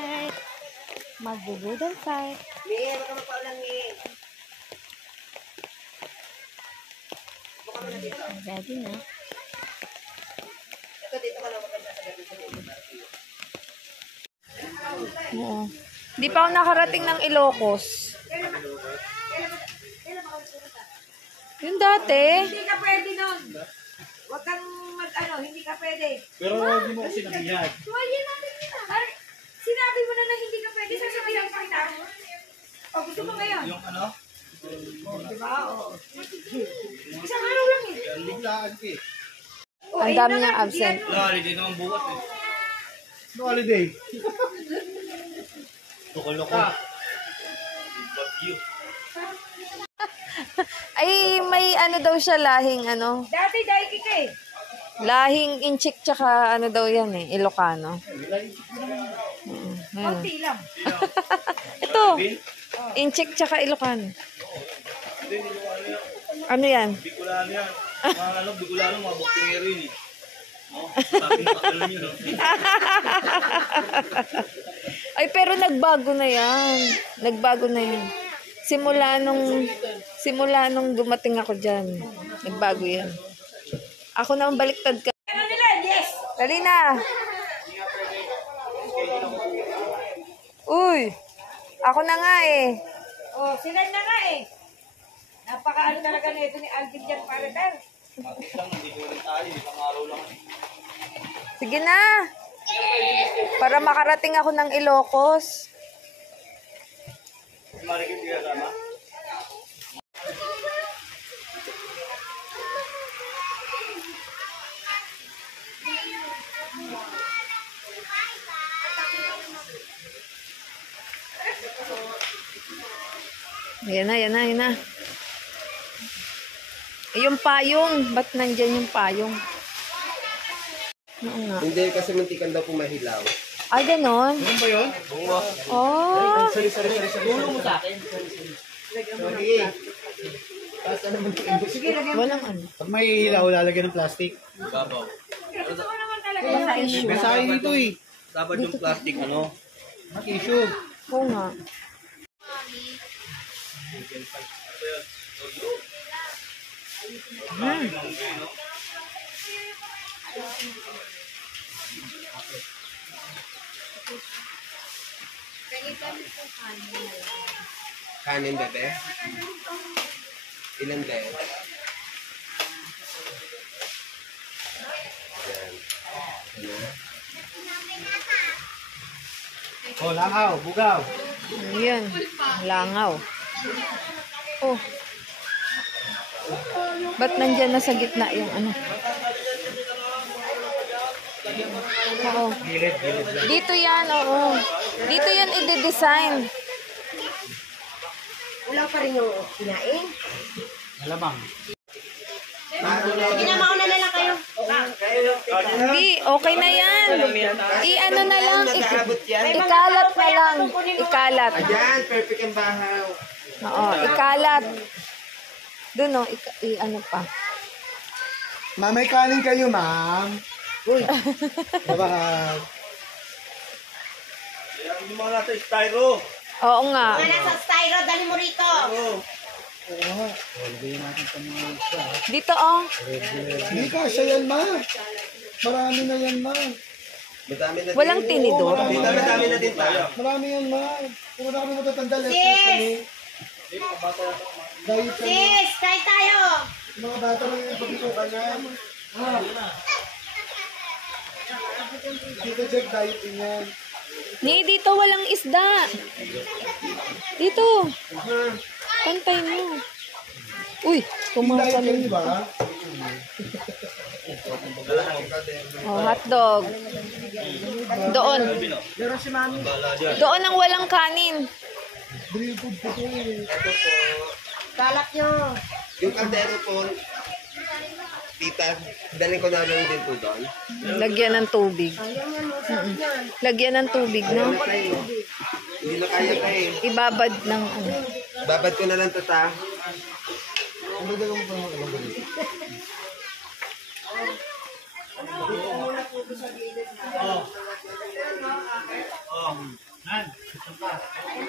fight. Magbo-budol fight. Meron ka magpaulang eh. Ready na. Ito dito ka lang maganda sa gabi. Oo. Hindi pa ako nakarating ng Ilocos. Yung dati. Hindi ka pwede nun. Huwag kang hindi ka pwede. Pero hindi mo kasi nabiyag. Tuwalya natin yun ah. Sinabi mo na hindi ka pwede, sasabihan pa kita. O, gusto mo ngayon? Yung ano? Diba? Oo. Isang araw lang eh. Liglaan ko eh. Ang dami niyang absent. Holiday naman bukas eh. No holiday? Loko-loko. Bagyo. Ay, may ano daw siya, lahing ano. Dati daiki ka eh. Lahing Inchik tsaka ano daw yan eh, Ilocano. Konti lang. Ito, Inchik tsaka Ilocano. Ano yan? Bicolano yan. Mga Bicolano, mga buktingero yun eh. Sabi na pakalan yun. Ay, pero nagbago na yan. Nagbago na yan. Simula nung dumating ako dyan. Nagbago yan. Ako na ang baliktad ka. Ano nila? Yes! Dali na. Uy. Ako na nga eh. O, sila na nga eh. Napakaano talaga na ito ni Alvin dyan para dar. Sige na. Para makarating ako ng Ilocos. Marikit kaya tama? Yan na. Yung payong. Ba't nandyan yung payong? Oo nga. Hindi kasi muntikan daw po mahilaw. Ay, ganon. Ano ba yun? Oh. Sorry. Tulong mo sa akin. Sige. Basta naman Sige, lagyan mo. Walang ano. Pag may ilaw, lalagyan ng plastic. Babaw. Gusto ko naman talaga. Walang issue. May sayo dito eh. Dapat yung plastic ano? Issue. Oo nga. kanin bebe. Ilan bebe? Oh, langaw, bugaw. Ayan. Langaw. Oh. Ba't nandyan na sa gitna yung ano? Oo. Gilid lang. Dito yan, oo. Dito yan i-design. Ulang pa rin yung kinain. Malamang. Pinamauna na lang kayo. Hindi, okay na yan. I-ano na lang, ikalat na lang. Ikalat. Ayan, perfect ang bahaw. Oo, ikalat. Doon, i-ano pa. Ma'am, may kanin kayo, ma'am. Uy. Babahaw. Yung mga nasa styro. Oo nga. Nasa styro, dali mo rito. Oo. Lagyan natin sa mga isa. Dito, oh. Hindi ka, siya yan, ma. Marami na yan, ma. Madami na Walang din. tinidor. Madami na din tayo. Marami yan, ma. Kung wala kami matatanda, let's Sis! Dahil sa Sis, kain tayo. mga bata lang yung pagkisukan yan. Dito, Jack, diet din yan. Ni, dito walang isda. Dito. Pantay mo. Uy, Diet tumatalon. yan, di ba? Oh, hotdog. Doon. Doon ang walang kanin. Grill food po ito eh. Balak nyo. Yung kaldero po, tita, dalhin ko na lang din po doon. Lagyan ng tubig. Lagyan ng tubig, no? Hindi na kaya ka eh. Ibabad ng ano. Babad ko na lang to ta. Ang bagal mo pa mga ilang balik.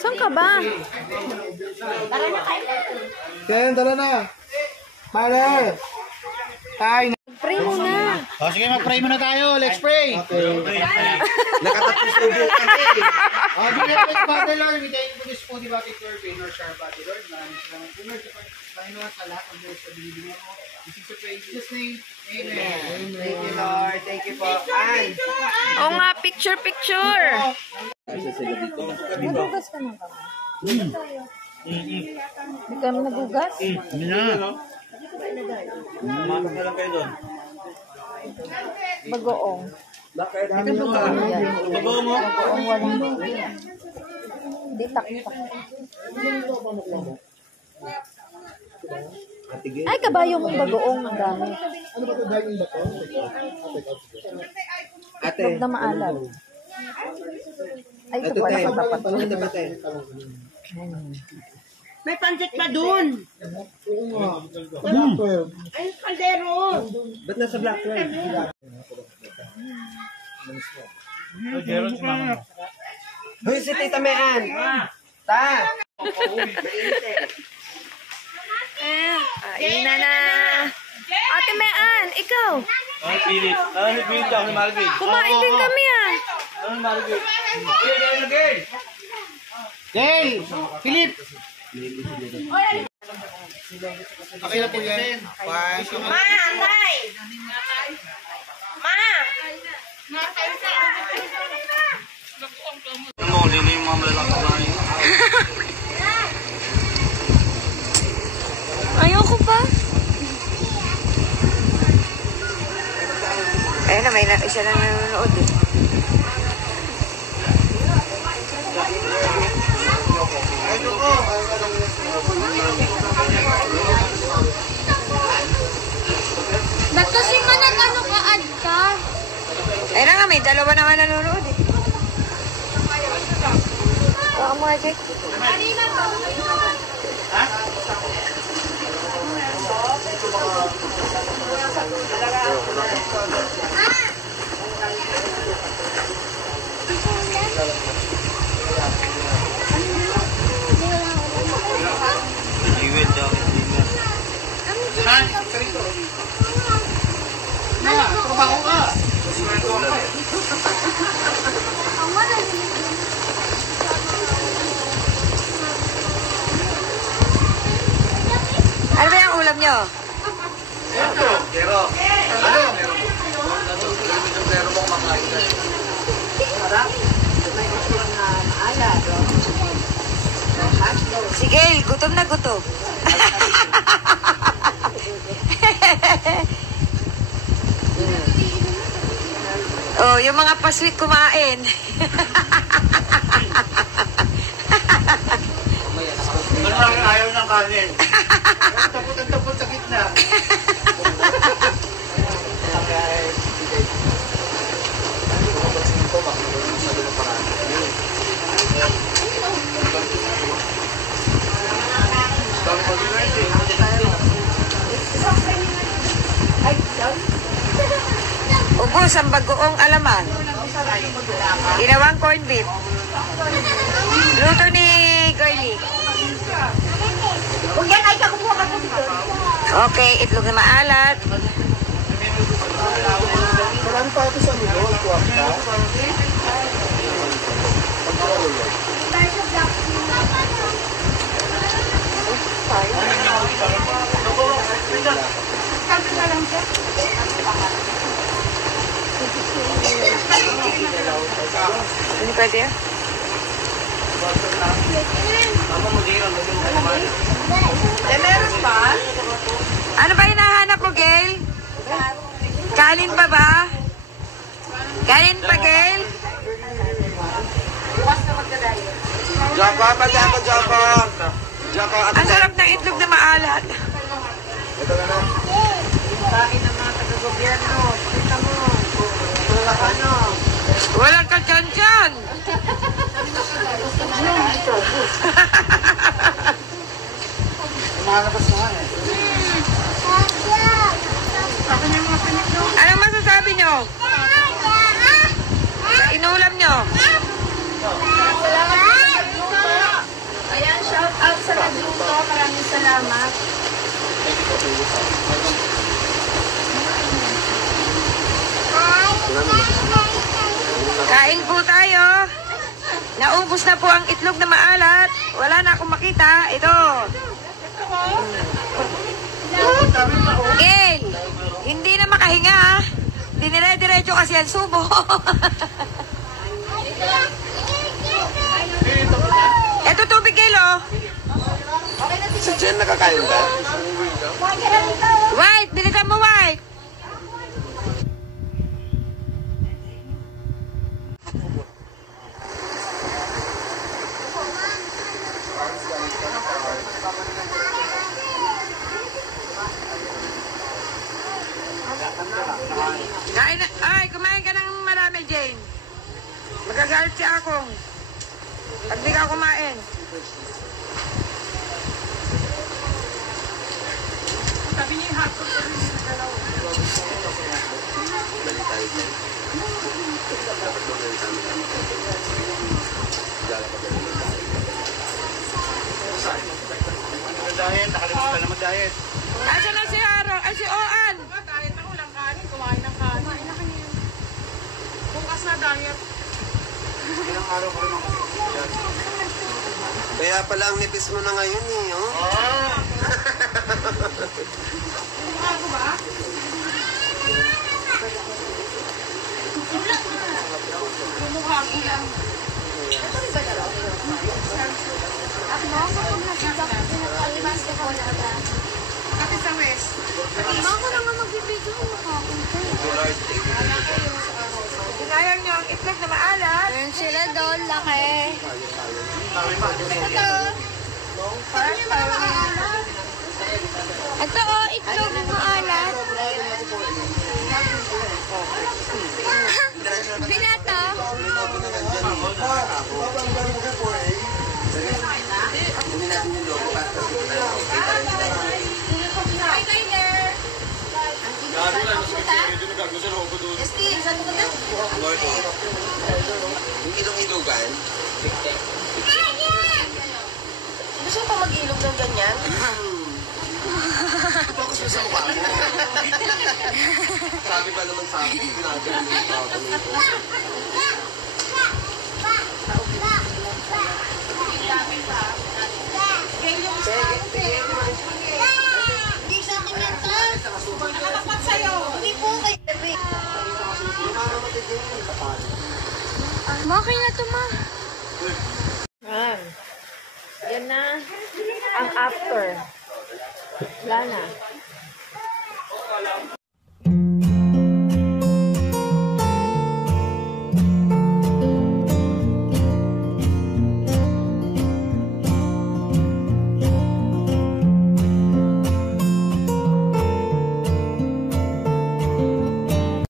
Saan ka ba? Ken, tara na. Mare. Tay. Pray muna. O sige, mag-pray muna tayo. Let's pray. Nakatapos ubo kami. O, dear Father, Lord, we thank you for this food, Bati Turpin, or Sharp Bati, Lord. Maraming salamat po, Lord, sa Panginoon sa lahat ng Diyos sa binibigyan mo. This is to pray in Jesus' name. Amen. Thank you, Lord. Thank you po. An. Oo nga, picture. Nagugas ka na ba? Hindi kami nagugas? Matak na lang kayo doon. Bagoong. Bakit? Bago mo? Bagoong walang... Hindi, tak-tak. Ay, kabayo mong bagoong ang dami. Ate. Huwag na maalat. Ay, ito Ito, pala te. sa tapat. Ito ba, te? May pancit pa dun. Ay, kaldero. Ba't nasa black 12? Hoy, si Tita Mayan. Ta. Ayun na. Ate Mayan, ikaw. Ah, Philip. Ah, si Philip ako ni Margaret. Kumain din kami ah. Ano ni Margaret? Again. Dale! Philip! Okay na po yan. Ma, antay. Ma. Ano, hindi mo yung mga malalakang lahi. Ayoko pa. Ayun na, may isa lang nanonood eh. Ba't kasi nga nag-ano ka-add ka? Ayun na nga, may dalawa naman nanonood eh. Baka mga check. Nag-iwil daw. Trabaho ka! Ano ba yung ulam nyo? Pero, ano? Pero mo kumakain na. Sige, gutom na gutom. Oh, yung mga pasweet kumain. Ano ang ayaw ng kanin? Tapot sa gitna. Ubus ang bagoong alaman. Ginawang corned beef. Luto ni Girlie. Huwag yan ay kakuha ka dito. Okay, itlog na maalat. Marami pa ito sa milo. Kuwak ka. Hindi pwede yan? Meron pa? Ano ba hinahanap mo, Gail? Kalin pa ba? Kalin pa, Gail? Jaka pa, Jaka, Jaka. Jaka, Ang sarap ng itlog na maalat. ito na na. Kain ng mga taga-gobyerno. Kita mo. Ano? Walang kachan-chan. Lumalabas na nga eh. Anong masasabi nyo? Sa inulam nyo? Salamat. Kain po tayo. Naubos na po ang itlog na maalat. Wala na akong makita. Ito. Gail, hindi na makahinga ha. Dinire-diretso kasi ang subo. Ito tubig, Gail, oh. Si Jen nakakain ba? White, bilisan mo, White. Kain na. Ay, kumain ka ng marami, Jane. Magagalit si Akong. Pag di ka kumain. Sabi niya yung hotdog ko rin sa dalaw. Balik tayo dyan. Dapat mo rin kami. Mag-diet, nakalimutan na mag-diet. Asa na si Aro? Ay, si Oan. Diet ako lang kanin, kumain ng kanin. Kumain na kanina. Bukas na diet. Ilang araw ko rin ako. Kaya pala ang nipis mo na ngayon eh, oh. Mukha ko ba? Mukha ko lang. Ate sa West. Ako na nga magbibigyo ko Sinayang niyo ang itlog na maalat. Ayan sila doon, laki. Ito. Ito oh, itlog na maalat. Pinato. Hindi natin yung logo para kasi Hi, Tyler. Steve, saan ka na? yung ilong-ilugan. Gusto mo pa mag-ilog ng ganyan? Focus mo sa mukha mo. Sabi pa naman sa akin, ginagawa mo yung tao ko. Hindi sa akin yan, Tol. Nakatapat sa'yo. Hindi po kay Bebe. Maki na to, ma. Yan. Yan na ang after. Wala na.